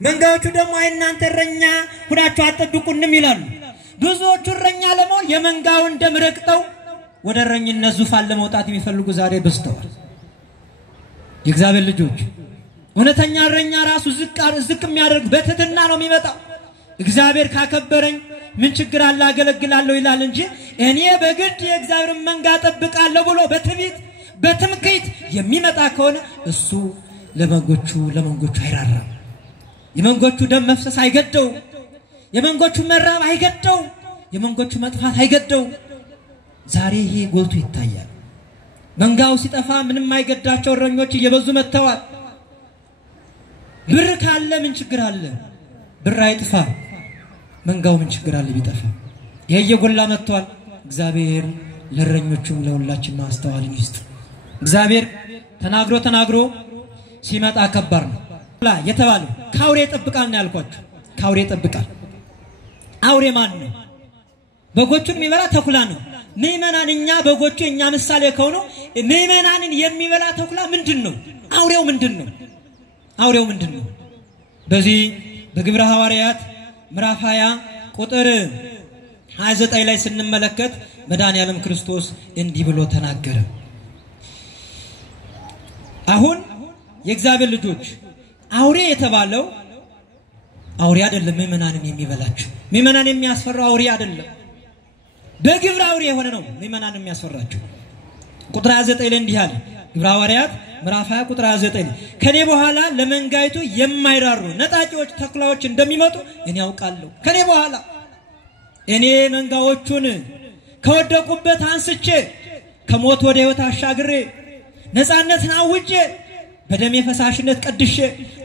መንጋዎቹ ደግሞ እናንተ እረኛ ሁናችሁ አትጠብቁንም ይላሉ። ብዙዎቹ እረኛ ለመሆን የመንጋውን ደም ረግጠው ወደ እረኝነት ዙፋን ለመውጣት የሚፈልጉ ዛሬ በዝተዋል። የእግዚአብሔር ልጆች እውነተኛ እረኛ ራሱ ዝቅ የሚያደርግ በትህትና ነው የሚመጣው። እግዚአብሔር ካከበረኝ ምን ችግር አለ አገለግላለሁ ይላል እንጂ እኔ በግድ የእግዚአብሔርን መንጋ ጠብቃለሁ ብሎ በትምክህት የሚመጣ ከሆነ እሱ ለመንጎቹ አይራራም። የመንጎቹ ደም መፍሰስ አይገደው፣ የመንጎቹ መራብ አይገደው፣ የመንጎቹ መጥፋት አይገደው። ዛሬ ይሄ ጎልቶ ይታያል። መንጋው ሲጠፋ ምንም አይገዳቸው እረኞች እየበዙ መጥተዋል። ብር ካለ ምን ችግር አለ? ብር አይጥፋ፣ መንጋው ምን ችግር አለ ቢጠፋ? ይሄ እየጎላ መጥቷል። እግዚአብሔር ለእረኞቹም ለሁላችን ማስተዋልን ይስጥ። እግዚአብሔር ተናግሮ ሲመጣ ከባድ ነው የተባለው ካውሬ ይጠብቃል ነው ያልኳችሁ። ካውሬ ይጠብቃል። አውሬ ማን ነው? በጎቹን የሚበላ ተኩላ ነው። ምእመናን እኛ በጎቹ እኛ ምሳሌ ከሆኑ ምእመናንን የሚበላ ተኩላ ምንድነው? አውሬው ምንድነው? አውሬው ምንድነው? በዚህ በግብረ ሐዋርያት ምዕራፍ 20 ቁጥር 29 ላይ ስንመለከት መድኃኔዓለም ክርስቶስ እንዲህ ብሎ ተናገረ። አሁን የእግዚአብሔር ልጆች አውሬ የተባለው አውሬ አይደለም ምእመናንን የሚበላቸው። ምእመናን የሚያስፈራው አውሬ አይደለም፣ በግብረ አውሬ የሆነ ነው ምእመናንን የሚያስፈራቸው። ቁጥር 29 ላይ እንዲህ አለ። ግብረ ሐዋርያት ምዕራፍ 20 ቁጥር 29 ከኔ በኋላ ለመንጋይቱ የማይራሩ ነጣቂዎች ተኩላዎች እንደሚመጡ እኔ ያውቃለሁ። ከኔ በኋላ እኔ መንጋዎቹን ከወደቁበት አንስቼ ከሞት ወደ ሕይወት አሻግሬ ነፃነትን አውጄ በደሜ ፈሳሽነት ቀድሼ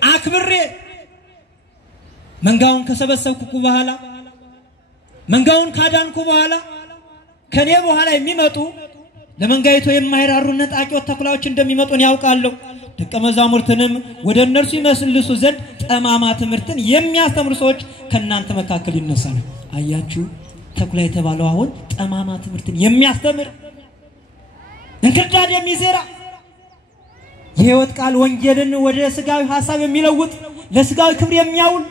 አክብሬ መንጋውን ከሰበሰብኩ በኋላ መንጋውን ካዳንኩ በኋላ ከኔ በኋላ የሚመጡ ለመንጋይቱ የማይራሩ ነጣቂዎች ተኩላዎች እንደሚመጡ እኔ ያውቃለሁ። ደቀ መዛሙርትንም ወደ እነርሱ ይመስልሱ ዘንድ ጠማማ ትምህርትን የሚያስተምሩ ሰዎች ከናንተ መካከል ይነሳሉ። አያችሁ ተኩላ የተባለው አሁን ጠማማ ትምህርትን የሚያስተምር እንክርዳድ የሚዘራ የሕይወት ቃል ወንጌልን ወደ ስጋዊ ሐሳብ የሚለውጥ ለስጋዊ ክብር የሚያውል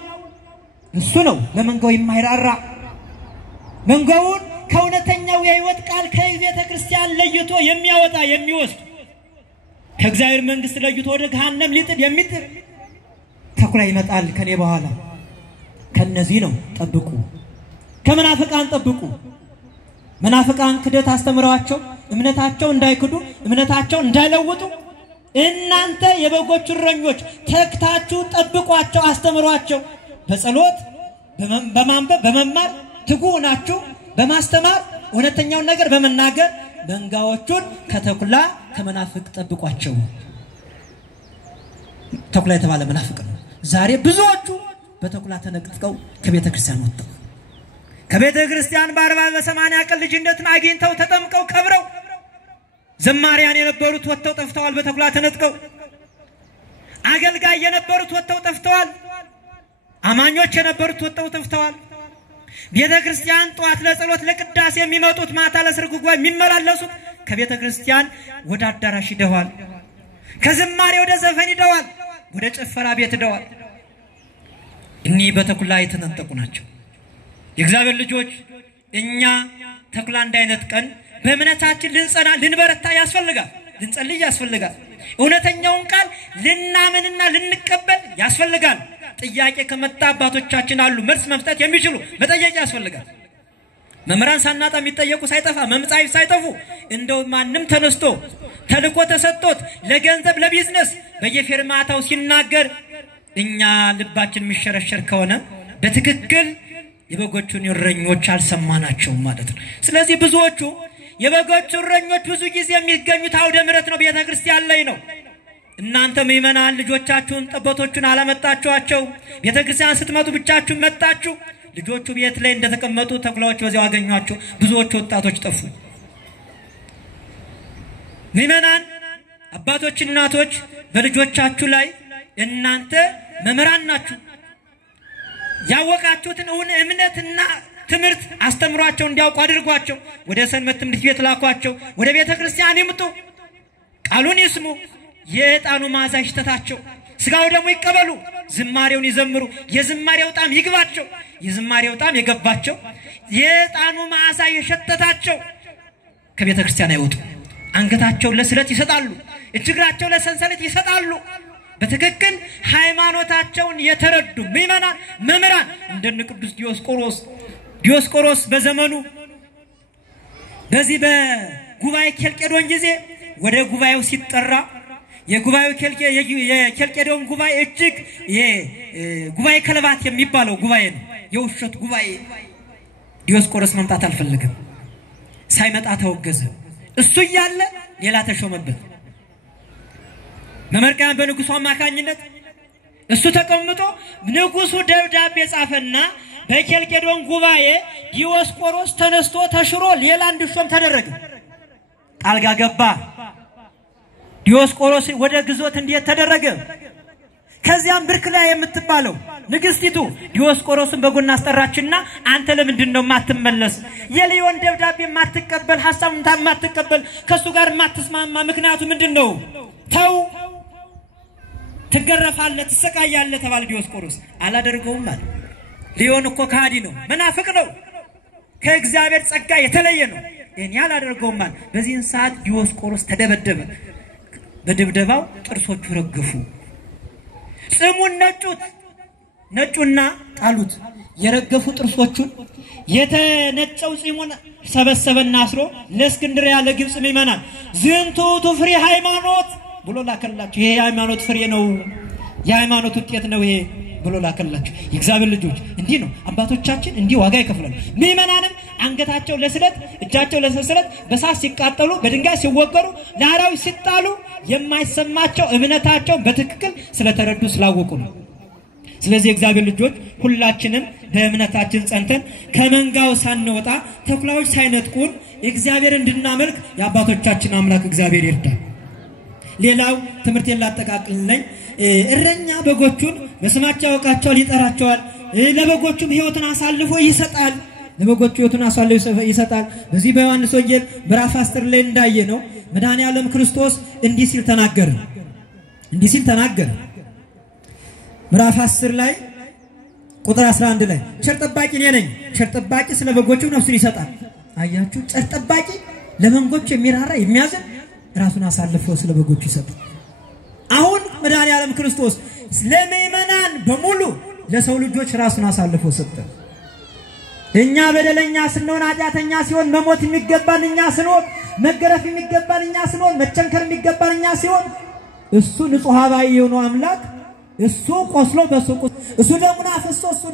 እሱ ነው። ለመንጋው የማይራራ መንጋውን ከእውነተኛው የሕይወት ቃል ከቤተ ክርስቲያን ለይቶ የሚያወጣ የሚወስድ ከእግዚአብሔር መንግስት ለይቶ ወደ ገሃነም ሊጥል የሚጥር ተኩላ ይመጣል ከኔ በኋላ። ከነዚህ ነው ጠብቁ። ከመናፍቃን ጠብቁ። መናፍቃን ክደት አስተምረዋቸው እምነታቸው እንዳይክዱ እምነታቸው እንዳይለውጡ እናንተ የበጎቹ እረኞች ተክታችሁ ጠብቋቸው፣ አስተምሯቸው። በጸሎት በማንበብ በመማር ትጉ ናችሁ። በማስተማር እውነተኛውን ነገር በመናገር መንጋዎቹን ከተኩላ ከመናፍቅ ጠብቋቸው። ተኩላ የተባለ መናፍቅ ነው። ዛሬ ብዙዎቹ በተኩላ ተነጥቀው ከቤተ ክርስቲያን ወጥተው ከቤተ ክርስቲያን በ40 ቀን ልጅነትን አግኝተው ተጠምቀው ከብረው ዘማሪያን የነበሩት ወጥተው ጠፍተዋል። በተኩላ ተነጥቀው አገልጋይ የነበሩት ወጥተው ጠፍተዋል። አማኞች የነበሩት ወጥተው ጠፍተዋል። ቤተ ክርስቲያን ጧት ለጸሎት ለቅዳሴ የሚመጡት ማታ ለሰርክ ጉባኤ የሚመላለሱት ከቤተ ክርስቲያን ወደ አዳራሽ ሄደዋል። ከዝማሬ ወደ ዘፈን ሄደዋል። ወደ ጭፈራ ቤት ሄደዋል። እኚህ በተኩላ የተነጠቁ ናቸው። የእግዚአብሔር ልጆች እኛ ተኩላ እንዳይነት ቀን በእምነታችን ልንጸና ልንበረታ ያስፈልጋል። ልንጸልይ ያስፈልጋል። እውነተኛውን ቃል ልናምንና ልንቀበል ያስፈልጋል። ጥያቄ ከመጣ አባቶቻችን አሉ መልስ መስጠት የሚችሉ መጠየቅ ያስፈልጋል። መምህራን ሳናጣ የሚጠየቁ ሳይጠፋ መምጻይፍ ሳይጠፉ እንደው ማንም ተነስቶ ተልኮ ተሰጥቶት ለገንዘብ ለቢዝነስ በየፌርማታው ሲናገር እኛ ልባችን የሚሸረሸር ከሆነ በትክክል የበጎቹን እረኞች አልሰማናቸውም ማለት ነው። ስለዚህ ብዙዎቹ የበጎቹ እረኞች ብዙ ጊዜ የሚገኙት አውደ ምሕረት ነው፣ ቤተ ክርስቲያን ላይ ነው። እናንተ ምእመናን ልጆቻችሁን ጠቦቶቹን አላመጣችኋቸው። ቤተ ክርስቲያን ስትመጡ ብቻችሁን መጣችሁ። ልጆቹ ቤት ላይ እንደተቀመጡ ተኩላዎች በዚያው አገኟቸው ብዙዎች ወጣቶች ጠፉ ምእመናን አባቶች እናቶች በልጆቻችሁ ላይ እናንተ መምህራን ናችሁ ያወቃችሁትን እምነትና ትምህርት አስተምሯቸው እንዲያውቁ አድርጓቸው ወደ ሰንበት ትምህርት ቤት ላኳቸው ወደ ቤተ ክርስቲያን ይምጡ ቃሉን ይስሙ የዕጣኑ መዓዛ ይሽተታቸው ስጋው ደግሞ ይቀበሉ ዝማሬውን ይዘምሩ የዝማሬው ጣም ይግባቸው የዝማሬው ጣም የገባቸው የዕጣኑ መዓዛ ይሽተታቸው ከቤተ ክርስቲያን አይወጡ አንገታቸው ለስለት ይሰጣሉ እጅግራቸው ለሰንሰለት ይሰጣሉ በትክክል ሃይማኖታቸውን የተረዱ ምእመናን መምህራን እንደነ ቅዱስ ዲዮስቆሮስ በዘመኑ በዚህ በጉባኤ ኬልቄዶን ጊዜ ወደ ጉባኤው ሲጠራ የጉባኤው የኬልቄዶን ጉባኤ እጅግ የጉባኤ ከለባት የሚባለው ጉባኤ ነው የውሸት ጉባኤ ዲዮስቆሮስ መምጣት አልፈለገም ሳይመጣ ተወገዘ እሱ ያለ ሌላ ተሾመበት መመርቃን በንጉሱ አማካኝነት እሱ ተቀምጦ ንጉሱ ደብዳቤ ጻፈና በኬልቄዶን ጉባኤ ዲዮስቆሮስ ተነስቶ ተሽሮ ሌላ እንዲሾም ተደረገ ቃልጋ ገባ ዲዮስቆሮስ ወደ ግዞት እንዴት ተደረገ ከዚያም ብርክላ የምትባለው ንግስቲቱ ዲዮስቆሮስን በጎን አስጠራችና አንተ ለምንድን ነው ማትመለስ የሊዮን ደብዳቤ ማትቀበል ሐሳቡን ማትቀበል ከሱ ጋር ማትስማማ ምክንያቱ ምንድነው ተው ትገረፋለህ ትሰቃያለህ ተባለ ዲዮስቆሮስ አላደርገውም ማለት ሊዮን እኮ ካዲ ነው መናፍቅ ነው ከእግዚአብሔር ጸጋ የተለየ ነው እኔ አላደርገውም ማለት በዚህን ሰዓት ዲዮስቆሮስ ተደበደበ በድብደባው ጥርሶቹ ረገፉ ጽሙን ነጩና ጣሉት የረገፉ ጥርሶቹን የተነጨው ጽሙን ሰበሰበና አስሮ ለእስክንድርያ ለግብጽ ምእመናን ዝንቱ ፍሬ ሃይማኖት ብሎ ላከላቸው ይሄ ሃይማኖት ፍሬ ነው የሃይማኖት ውጤት ነው ይሄ ብሎ ላከላቸው የእግዚአብሔር ልጆች እንዲህ ነው አባቶቻችን እንዲህ ዋጋ ይከፍላሉ ምእመናንም አንገታቸው ለስለት እጃቸው ለሰንሰለት በሳት ሲቃጠሉ በድንጋይ ሲወገሩ ለአራዊት ሲጣሉ የማይሰማቸው እምነታቸው በትክክል ስለተረዱ ስላወቁ ነው ስለዚህ እግዚአብሔር ልጆች ሁላችንም በእምነታችን ጸንተን ከመንጋው ሳንወጣ ተኩላዎች ሳይነጥቁን እግዚአብሔር እንድናመልክ የአባቶቻችን አምላክ እግዚአብሔር ይርዳል ሌላው ትምህርት ያላጠቃቅልልኝ እረኛ በጎቹን በስማቸው ያውቃቸዋል ይጠራቸዋል ለበጎቹም ሕይወቱን አሳልፎ ይሰጣል ለበጎቹ ሕይወቱን አሳልፎ ይሰጣል በዚህ በዮሐንስ ወንጌል ምዕራፍ 10 ላይ እንዳየነው መድኃኒዓለም ክርስቶስ እንዲህ ሲል ተናገረ ምዕራፍ 10 ላይ ቁጥር 11 ላይ ቸር ጠባቂ ነኝ ቸር ጠባቂ ስለ በጎቹ ነፍሱን ይሰጣል አያችሁ ቸር ጠባቂ ለመንጎቹ የሚራራ የሚያዝን ራሱን አሳልፎ ስለ በጎቹ ይሰጣል አሁን መድኃኒዓለም ክርስቶስ ለምእመናን በሙሉ ለሰው ልጆች ራሱን አሳልፎ ሰጠ እኛ በደለኛ ስንሆን ኃጢአተኛ ሲሆን መሞት የሚገባን እኛ ስንሆን መገረፍ የሚገባን እኛ ስንሆን መቸንከር የሚገባን እኛ ሲሆን እሱ ንጹሕ አባይ የሆነው አምላክ እሱ ቆስሎ በሱቁ እሱ ደሙን አፍስሶ እሱ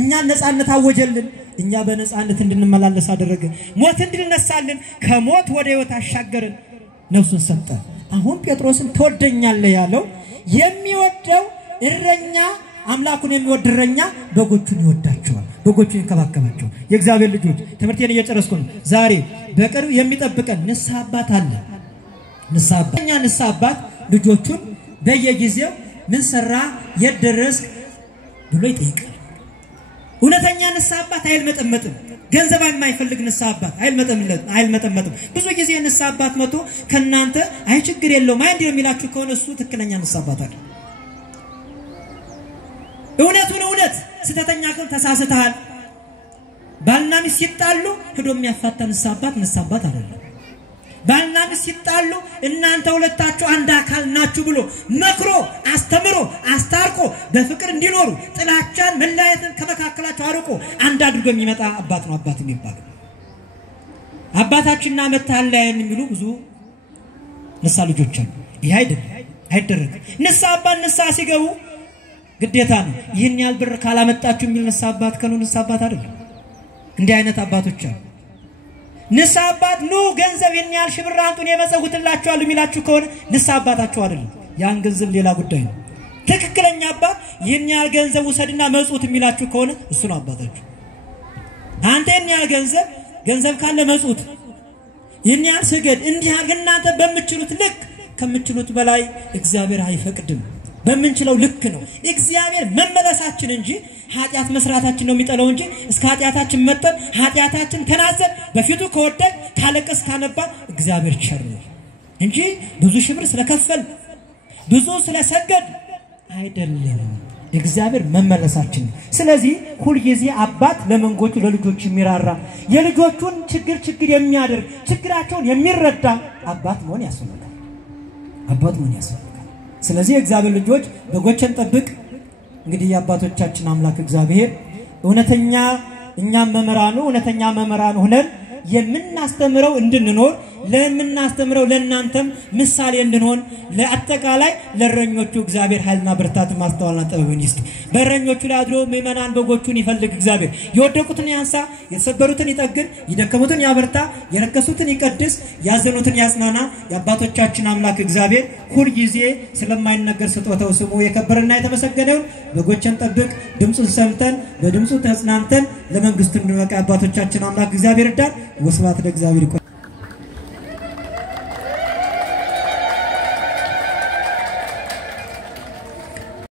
እኛን ነፃነት አወጀልን እኛ በነፃነት እንድንመላለስ አደረገ ሞት እንድንነሳልን ከሞት ወደ ሕይወት አሻገረን ነፍሱን ሰጠ አሁን ጴጥሮስን ተወደኛለህ ያለው የሚወደው እረኛ አምላኩን የሚወድ እረኛ በጎቹን ይወዳቸዋል በጎቹን ይንከባከባቸዋል የእግዚአብሔር ልጆች ትምህርቴን እየጨረስኩ ነው ዛሬ በቅርብ የሚጠብቀን ንስሐ አባት አለ ንስሐ አባት ልጆቹን በየጊዜው ምን ሰራ የደረስክ ብሎ ይጠይቃል እውነተኛ ንስሐ አባት አይልመጠመጥም ገንዘብ የማይፈልግ ንስሐ አባት አይልመጠመጥም ብዙ ጊዜ ንስሐ አባት መጥቶ ከናንተ አይ ችግር የለውም አይ እንዲህ የሚላችሁ ከሆነ እሱ ትክክለኛ ንስሐ አባት አይደል እውነት ስተተኛ ከሆነ ተሳስተሃል ባልና ሚስት ሲጣሉ ሄዶ የሚያፋታ ንስሐ አባት አይደለም ባልና ሚስት ሲጣሉ እናንተ ሁለታችሁ አንድ አካል ናችሁ ብሎ መክሮ አስተምሮ አስታርቆ በፍቅር እንዲኖሩ ጥላቻን መለያየትን ከመካከላቸው አርቆ አንድ አድርጎ የሚመጣ አባት ነው አባት የሚባለው አባታችንና መታለያን የሚሉ ብዙ ንስሐ ልጆች አሉ ይሄ አይደረግም ንስሐ አባት ንስሐ ሲገቡ ግዴታ ነው ይሄን ያህል ብር ካላመጣችሁ የሚል ንስሐ አባት ከኑ ንስሐ አባት አይደለም እንዲህ አይነት አባቶች አሉ ንስሐ አባት ገንዘብ የኔ ያህል ሽብር አንጡን የመጸውትላችኋል የሚላችሁ ከሆነ ንስሐ አባታችሁ አይደለም ያን ገንዘብ ሌላ ጉዳይ ነው ትክክለኛ አባት የኔ ያህል ገንዘብ ወሰድና መጽውት የሚላችሁ ከሆነ እሱ ነው አባታችሁ አንተ የኛ ገንዘብ ካለ መጽውት የኛ ስገድ እንዲህ አርግና አንተ በመችሉት ልክ ከምችሉት በላይ እግዚአብሔር አይፈቅድም በመንችለው ልክ ነው እግዚአብሔር መመለሳችን እንጂ ኃጢያት መስራታችን ነው የሚጠላው እንጂ እስከ ኃጢያታችን መጠን ኃጢያታችን ተናዘን በፊቱ ከወደቅ ካለቀስ ካነባ እግዚአብሔር ቸር ነው እንጂ ብዙ ሽብር ስለከፈል ብዙ ስለሰገድ አይደለም እግዚአብሔር መመለሳችን ስለዚህ ሁሉ ጊዜ አባት ለመንጎቹ ለልጆቹ የሚራራ የልጆቹን ችግር የሚያደርግ ችግራቸውን የሚረዳ አባት መሆን ያስፈልጋል ስለዚህ እግዚአብሔር ልጆች በጎችን ጠብቅ እንግዲህ የአባቶቻችን አምላክ እግዚአብሔር እውነተኛ እኛም መመራኑ ሆነን የምናስተምረው እንድንኖር ለምናስተምረው ለእናንተም ምሳሌ እንድንሆን ለአጠቃላይ ለረኞቹ እግዚአብሔር ኃይልና ብርታት ማስተዋልና ጥበብን ይስጥ በረኞቹ ላይ አድሮ ምእመናን በጎቹን ይፈልግ እግዚአብሔር የወደቁትን ያንሳ የተሰበሩትን ይጠግን ይደከሙትን ያበርታ የረከሱትን ይቀድስ ያዘኑትን ያጽናና የአባቶቻችን አምላክ እግዚአብሔር ሁሉ ጊዜ ስለማይነገር ስጦታው ስሙ የከበረና የተመሰገነው በጎችን ጠብቅ ድምጹን ሰምተን በድምጹ ተጽናንተን ለመንግስቱ እንድንበቃ አባቶቻችን አምላክ እግዚአብሔር ይርዳን ወስብሐት ለእግዚአብሔር